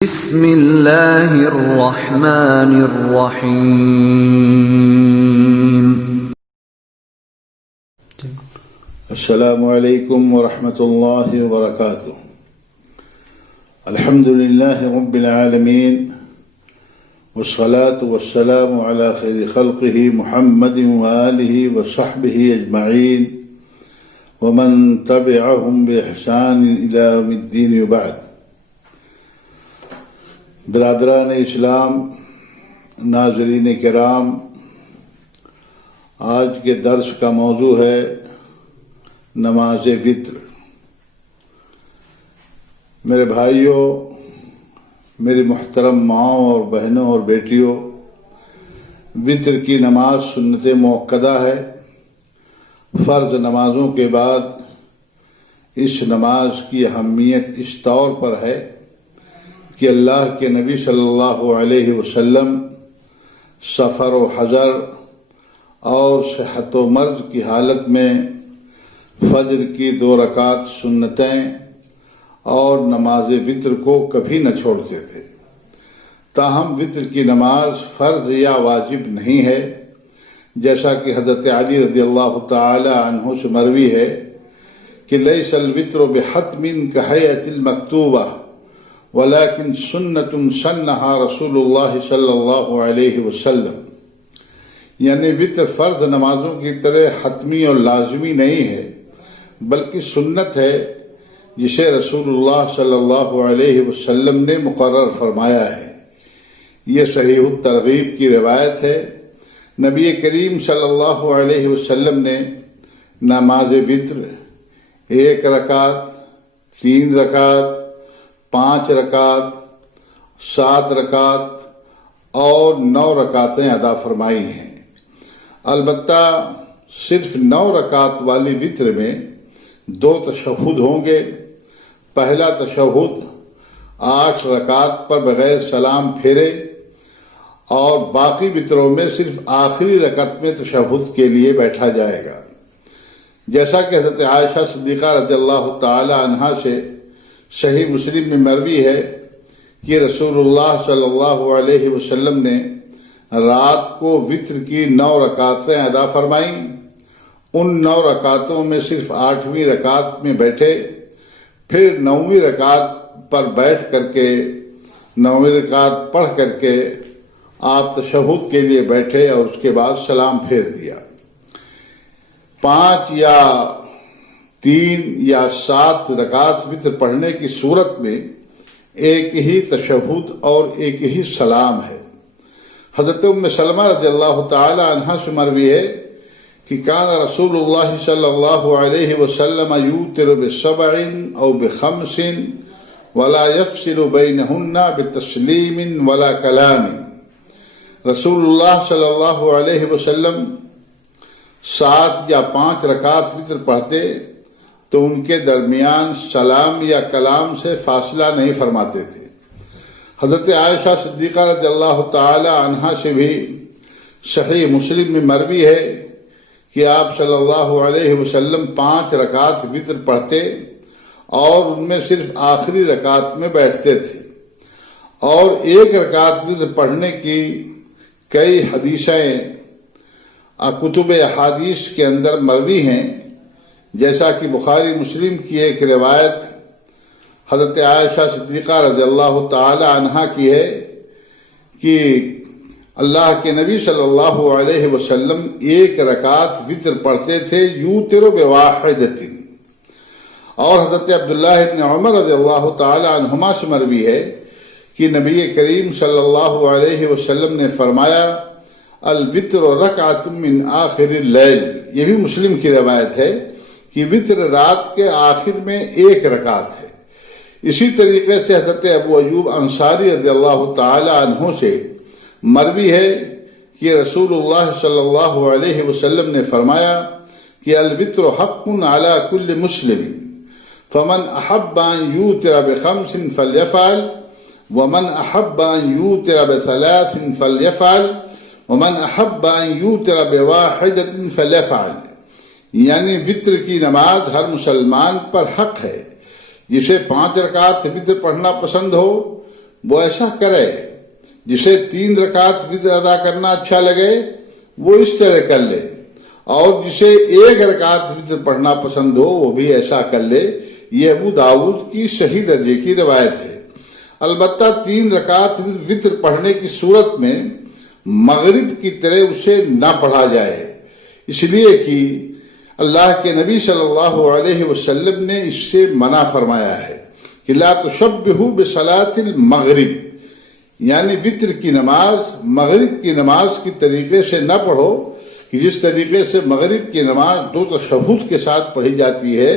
بسم اللہ الرحمن الرحیم۔ السلام علیکم ورحمۃ اللہ وبرکاتہ۔ الحمد للہ رب العالمین والصلاة والسلام علی خیر خلقہ محمد وآلہ وصحبہ اجمعین ومن تبعہم بإحسان الی یوم الدین وبعد۔ برادران اسلام، ناظرین کرام، آج کے درس کا موضوع ہے نماز وتر۔ میرے بھائیوں، میری محترم ماؤں اور بہنوں اور بیٹیوں، وتر کی نماز سنت موقدہ ہے۔ فرض نمازوں کے بعد اس نماز کی اہمیت اس طور پر ہے کہ اللہ کے نبی صلی اللہ علیہ وسلم سفر و حضر اور صحت و مرض کی حالت میں فجر کی 2 رکعت سنتیں اور نماز وتر کو کبھی نہ چھوڑتے تھے۔ تاہم وتر کی نماز فرض یا واجب نہیں ہے، جیسا کہ حضرت علی رضی اللہ تعالی عنہ سے مروی ہے کہ لیس الوتر بحتم کہیئۃ المکتوبہ ولیکن سنت سنہا رسول اللہ صلی اللہ علیہ وسلم، یعنی وتر فرض نمازوں کی طرح حتمی اور لازمی نہیں ہے، بلکہ سنت ہے جسے رسول اللہ صلی اللہ علیہ وسلم نے مقرر فرمایا ہے۔ یہ صحیح الترغیب کی روایت ہے۔ نبی کریم صلی اللہ علیہ وسلم نے نماز وتر 1 رکعت، 3 رکعت، 5 رکعت، 7 رکعت اور 9 رکعتیں ادا فرمائی ہیں۔ البتہ صرف 9 رکعت والی وتر میں 2 تشہد ہوں گے۔ پہلا تشہد 8 رکعت پر بغیر سلام پھیرے، اور باقی وتروں میں صرف آخری رکعت میں تشہد کے لیے بیٹھا جائے گا، جیسا کہ حضرت عائشہ صدیقہ رضی اللہ تعالی عنہا سے صحیح مسلم میں مروی ہے کہ رسول اللہ صلی اللہ علیہ وسلم نے رات کو وتر کی 9 رکعتیں ادا فرمائیں۔ ان 9 رکعتوں میں صرف 8ویں رکعت میں بیٹھے، پھر 9ویں رکعت پر بیٹھ کر کے 9ویں رکعت پڑھ کر کے آپ تشہد کے لیے بیٹھے اور اس کے بعد سلام پھیر دیا۔ 5 یا 3 یا 7 رکعت وتر پڑھنے کی صورت میں ایک ہی تشہد اور ایک ہی سلام ہے۔ حضرت ام سلمہ رضی اللہ تعالی عنہا سے مروی ہے کہ کان رسول اللہ صلی اللہ علیہ وسلم یوتر ب7 او ب5 ولا یفصل بینہن بتسلیم ولا کلام۔ رسول اللہ صلی اللہ علیہ وسلم 7 یا 5 رکعت وتر پڑھتے تو ان کے درمیان سلام یا کلام سے فاصلہ نہیں فرماتے تھے۔ حضرت عائشہ صدیقہ رضی اللہ تعالی عنہا سے بھی صحیح مسلم میں مروی ہے کہ آپ صلی اللہ علیہ وسلم 5 رکعت وتر پڑھتے اور ان میں صرف آخری رکعت میں بیٹھتے تھے، اور 1 رکعت وتر پڑھنے کی کئی حدیثیں کتب احادیث کے اندر مروی ہیں، جیسا کہ بخاری مسلم کی ایک روایت حضرت عائشہ صدیقہ رضی اللہ تعالی عنہا کی ہے کہ اللہ کے نبی صلی اللہ علیہ وسلم 1 رکعت وتر پڑھتے تھے یوتر بواحدۃ، اور حضرت عبداللہ ابن عمر رضی اللہ تعالی عنہما سے مروی ہے کہ نبی کریم صلی اللہ علیہ وسلم نے فرمایا الوتر رکعۃ من آخر اللیل۔ یہ بھی مسلم کی روایت ہے کہ وتر رات کے آخر میں 1 رکعت ہے۔ اسی طریقے سے حضرت ابو ایوب انصاری رضی اللہ تعالی عنہ سے مروی ہے کہ رسول اللہ صلی اللہ علیہ وسلم نے فرمایا کہ الوتر حق علی کل مسلم فمن احب ان یوتر ب5 فلیفعل ومن احب ان یوتر ب3 فلیفعل ومن احب ان یوتر بواحدۃ فلیفعل، یعنی وتر کی نماز ہر مسلمان پر حق ہے۔ جسے 5 رکعت سے وتر پڑھنا پسند ہو وہ ایسا کرے. جسے 3 رکعت وتر ادا کرنا اچھا لگے وہ اس طرح کر لے، اور جسے 1 رکعت وتر پڑھنا پسند ہو وہ بھی ایسا کر لے. یہ ابو داؤد کی صحیح درجے کی روایت ہے. البتہ 3 رکعت وتر پڑھنے کی صورت میں مغرب کی طرح اسے نہ پڑھا جائے، اس لیے کہ اللہ کے نبی صلی اللہ علیہ وسلم نے اس سے منع فرمایا ہے کہ لا تشبہوا بصلاۃ المغرب، یعنی وتر کی نماز مغرب کی نماز کی طریقے سے نہ پڑھو کہ جس طریقے سے مغرب کی نماز 2 تشہد کے ساتھ پڑھی جاتی ہے،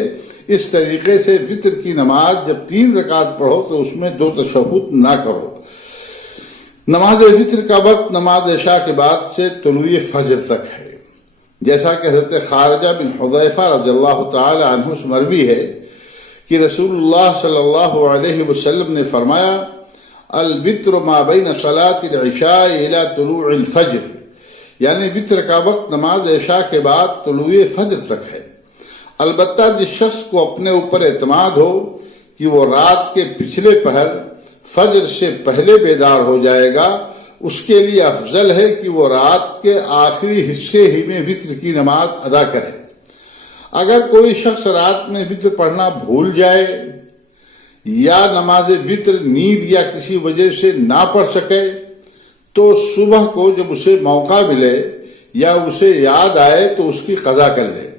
اس طریقے سے وتر کی نماز جب 3 رکعت پڑھو تو اس میں 2 تشہد نہ کرو. نماز وتر کا وقت نماز عشاء کے بعد سے طلوع فجر تک ہے، جیسا کہ حضرت خارجہ بن حذیفہ رضی اللہ تعالی عنہ سے مروی ہے کہ رسول اللہ صلی اللہ علیہ وسلم نے فرمایا الوتر ما بین صلاۃ العشاء الی طلوع الفجر، یعنی وتر کا وقت نماز عشاء کے بعد طلوع فجر تک ہے. البتہ جس شخص کو اپنے اوپر اعتماد ہو کہ وہ رات کے پچھلے پہر فجر سے پہلے بیدار ہو جائے گا، اس کے لیے افضل ہے کہ وہ رات کے آخری حصے ہی میں وتر کی نماز ادا کرے. اگر کوئی شخص رات میں وتر پڑھنا بھول جائے یا نماز وتر نیند یا کسی وجہ سے نہ پڑھ سکے تو صبح کو جب اسے موقع ملے یا اسے یاد آئے تو اس کی قضا کر لے.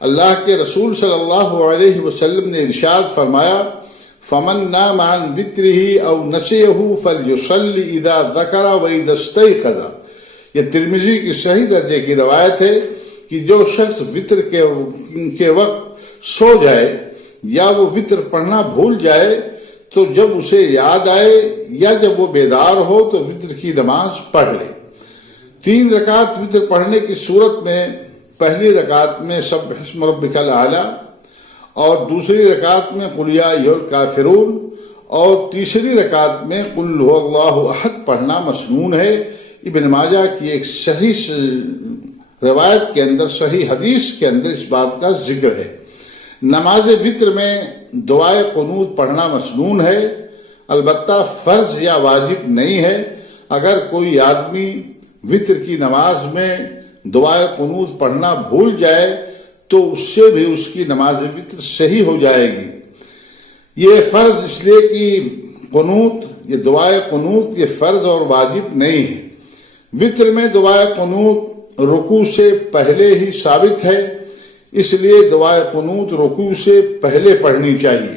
اللہ کے رسول صلی اللہ علیہ وسلم نے ارشاد فرمایا فمن نام عن وتره او نسيه فليصلي اذا ذكر واذا استيقظ. یہ ترمذی کی صحیح درجے کی روایت ہے کہ جو شخص وتر کے وقت سو جائے یا وہ وتر پڑھنا بھول جائے تو جب اسے یاد آئے یا جب وہ بیدار ہو تو وتر کی نماز پڑھ لے. 3 رکعت وتر پڑھنے کی صورت میں پہلی رکعت میں سبح اسم ربک الاعلی اور دوسری رکعت میں قل یا ایھا الکافرون اور تیسری رکعت میں قل ھو اللہ احد پڑھنا مسنون ہے. ابن ماجہ کی ایک صحیح روایت کے اندر، صحیح حدیث کے اندر اس بات کا ذکر ہے. نماز وتر میں دعائے قنوت پڑھنا مسنون ہے، البتہ فرض یا واجب نہیں ہے. اگر کوئی آدمی وتر کی نماز میں دعائے قنوت پڑھنا بھول جائے تو اس سے بھی اس کی نماز وتر صحیح ہو جائے گی. یہ فرض اس لیے کہ قنوت، یہ دعائے قنوت یہ فرض اور واجب نہیں ہے. وتر میں دعائے قنوت رکوع سے پہلے ہی ثابت ہے، اس لیے دعائے قنوت رکوع سے پہلے پڑھنی چاہیے.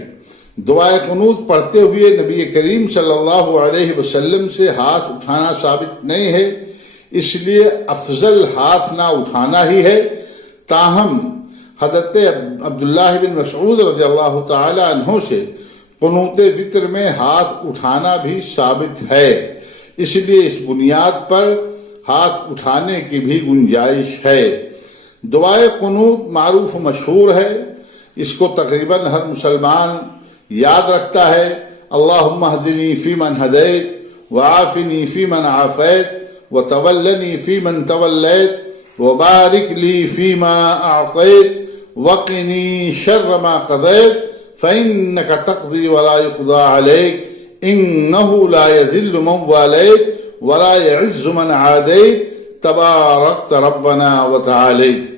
دعائے قنوت پڑھتے ہوئے نبی کریم صلی اللہ علیہ وسلم سے ہاتھ اٹھانا ثابت نہیں ہے، اس لیے افضل ہاتھ نہ اٹھانا ہی ہے. تاہم حضرت عبداللہ بن مسعود رضی اللہ تعالی عنہ سے قنوت وتر میں ہاتھ اٹھانا بھی ثابت ہے، اس لیے اس بنیاد پر ہاتھ اٹھانے کی بھی گنجائش ہے. دعائے قنوت معروف و مشہور ہے، اس کو تقریباً ہر مسلمان یاد رکھتا ہے. اللہم اہدنی فیمن ہدیت وعافنی فیمن عافیت وتولنی فیمن تولیت وبارک لی فیما اعطیت وقنی شر ما قضیت فإنک تقضی ولا یقضی علیک انہ لا یذل من والیت ولا یعز من عادیت تبارکت ربنا وتعالیت.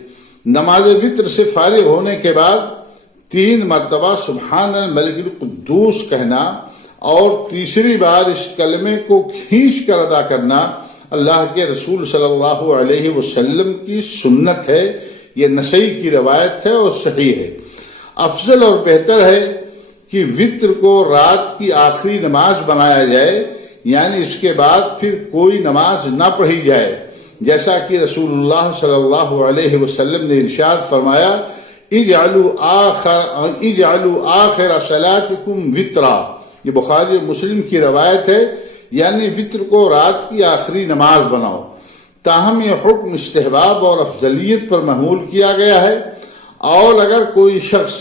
نماز وتر سے فارغ ہونے کے بعد 3 مرتبہ سبحان الملک القدوس کہنا اور تیسری بار اس کلمے کو کھینچ کر ادا کرنا اللہ کے رسول صلی اللہ علیہ وسلم کی سنت ہے. یہ نسائی کی روایت ہے اور صحیح ہے. افضل اور بہتر ہے کہ وتر کو رات کی آخری نماز بنایا جائے، یعنی اس کے بعد پھر کوئی نماز نہ پڑھی جائے، جیسا کہ رسول اللہ صلی اللہ علیہ وسلم نے ارشاد فرمایا اجعلوا آخر صلاتکم وترا. یہ بخاری و مسلم کی روایت ہے، یعنی وتر کو رات کی آخری نماز بناؤ. تاہم یہ حکم استحباب اور افضلیت پر محمول کیا گیا ہے، اور اگر کوئی شخص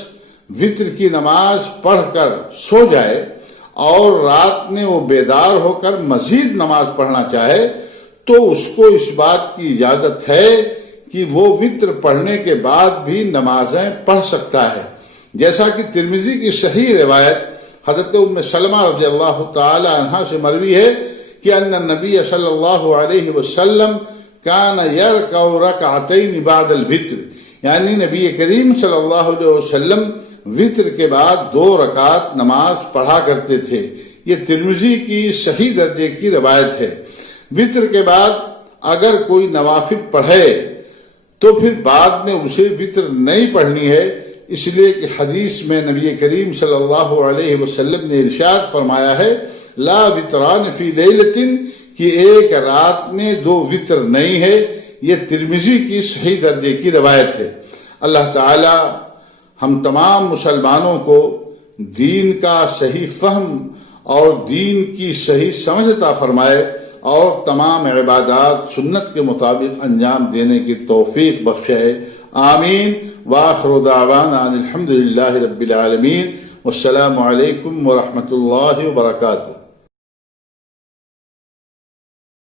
وتر کی نماز پڑھ کر سو جائے اور رات میں وہ بیدار ہو کر مزید نماز پڑھنا چاہے تو اس کو اس بات کی اجازت ہے کہ وہ وتر پڑھنے کے بعد بھی نمازیں پڑھ سکتا ہے. جیسا کہ ترمذی کی صحیح روایت حضرت ام سلمہ رضی اللہ تعالی عنہا سے مروی ہے کہ ان النبی صلی اللہ علیہ وسلم کان یرکع رکعتین بعد الوتر، یعنی نبی کریم صلی اللہ علیہ وسلم وطر کے بعد 2 رکعت نماز پڑھا کرتے تھے۔ یہ ترمذی کی صحیح درجے کی روایت ہے۔ وطر کے بعد اگر کوئی نوافل پڑھے تو پھر بعد میں اسے وطر نہیں پڑھنی ہے، اس لیے کہ حدیث میں نبی کریم صلی اللہ علیہ وسلم نے ارشاد فرمایا ہے لا وطران فی لیلۃ، کہ ایک رات میں 2 وطر نہیں ہے۔ یہ ترمذی کی صحیح درجے کی روایت ہے۔ اللہ تعالی ہم تمام مسلمانوں کو دین کا صحیح فہم اور دین کی صحیح سمجھ عطا فرمائے اور تمام عبادات سنت کے مطابق انجام دینے کی توفیق بخشے، آمین۔ وآخر دعوانا ان الحمد للہ رب العالمین، والسلام علیکم ورحمۃ اللہ وبرکاتہ۔